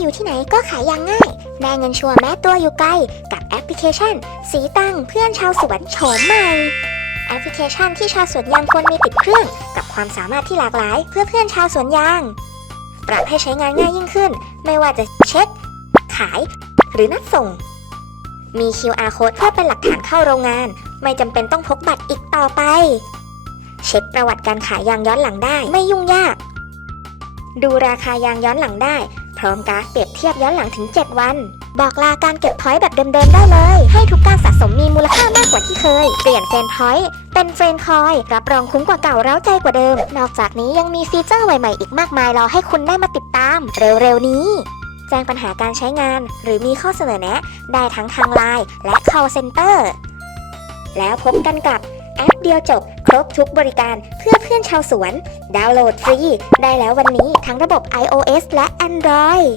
อยู่ที่ไหนก็ขายอย่างง่าย ได้เงินชัวร์แม้ตัวอยู่ไกล กับแอปพลิเคชัน สีตังเพื่อนชาวสวนโฉมใหม่ แอปพลิเคชันที่ชาวสวนยางควรมีติดเครื่อง กับความสามารถที่หลากหลายเพื่อเพื่อนชาวสวนยาง ปรับให้ใช้งานง่ายยิ่งขึ้น ไม่ว่าจะเช็ค ขาย หรือนัดส่ง มี QR code เพื่อเป็นหลักฐานเข้าโรงงาน ไม่จำเป็นต้องพกบัตรอีกต่อไป เช็คประวัติการขายยางย้อนหลังได้ไม่ยุ่งยาก ดูราคายางย้อนหลังได้ พร้อมกราฟเปรียบเทียบย้อนหลังถึง 7 วัน บอกลาการเก็บพอยต์แบบเดิมๆได้เลย ให้ทุกการสะสมมีมูลค่ามากกว่าที่เคย เปลี่ยนเฟรนพอยต์เป็นเฟรนคอย รับรองคุ้มกว่าเก่าเร้าใจกว่าเดิม นอกจากนี้ยังมีฟีเจอร์ใหม่ๆอีกมากมายรอให้คุณได้มาติดตาม เร็วๆนี้ แจ้งปัญหาการใช้งาน หรือมีข้อเสนอแนะ ได้ทั้งทางไลน์และ call center แล้วพบกันกับ แอปเดียวจบ ครบทุกบริการเพื่อเพื่อนชาวสวน ดาวน์โหลดฟรี ได้แล้ววันนี้ทั้งระบบ iOS และ Android